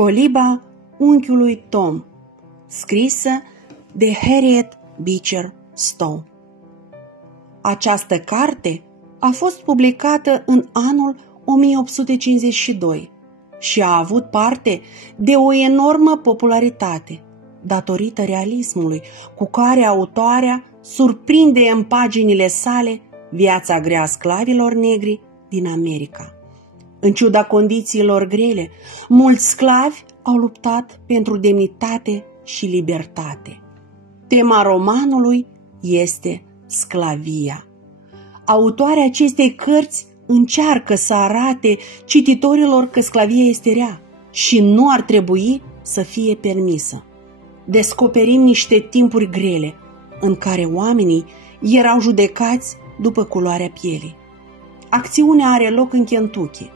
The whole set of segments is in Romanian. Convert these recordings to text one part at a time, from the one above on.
Coliba unchiului Tom, scrisă de Harriet Beecher Stowe. Această carte a fost publicată în anul 1852 și a avut parte de o enormă popularitate, datorită realismului cu care autoarea surprinde în paginile sale viața grea a sclavilor negri din America. În ciuda condițiilor grele, mulți sclavi au luptat pentru demnitate și libertate. Tema romanului este sclavia. Autoarea acestei cărți încearcă să arate cititorilor că sclavia este rea și nu ar trebui să fie permisă. Descoperim niște timpuri grele în care oamenii erau judecați după culoarea pielii. Acțiunea are loc în Kentucky.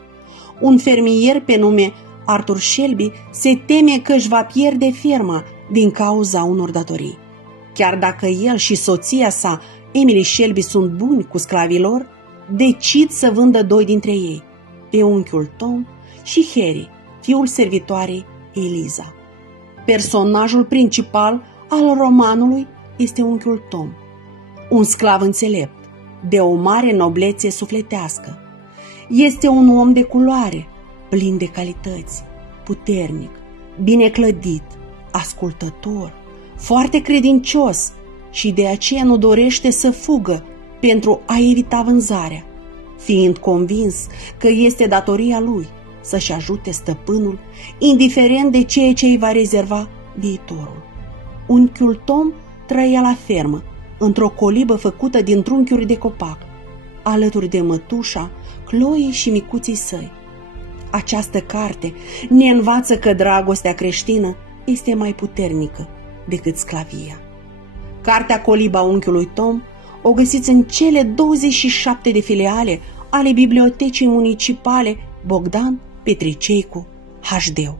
Un fermier pe nume Arthur Shelby se teme că își va pierde ferma din cauza unor datorii. Chiar dacă el și soția sa, Emily Shelby, sunt buni cu sclavii lor, decid să vândă doi dintre ei, pe unchiul Tom și Harry, fiul servitoarei Eliza. Personajul principal al romanului este unchiul Tom, un sclav înțelept, de o mare noblețe sufletească. Este un om de culoare, plin de calități, puternic, bine clădit, ascultător, foarte credincios și de aceea nu dorește să fugă pentru a evita vânzarea, fiind convins că este datoria lui să-și ajute stăpânul, indiferent de ceea ce îi va rezerva viitorul. Unchiul Tom trăia la fermă, într-o colibă făcută din trunchiuri de copac, alături de mătușa, Chloe și micuții săi. Această carte ne învață că dragostea creștină este mai puternică decât sclavia. Cartea Coliba unchiului Tom o găsiți în cele 27 de filiale ale Bibliotecii Municipale Bogdan Petriceicu, HD.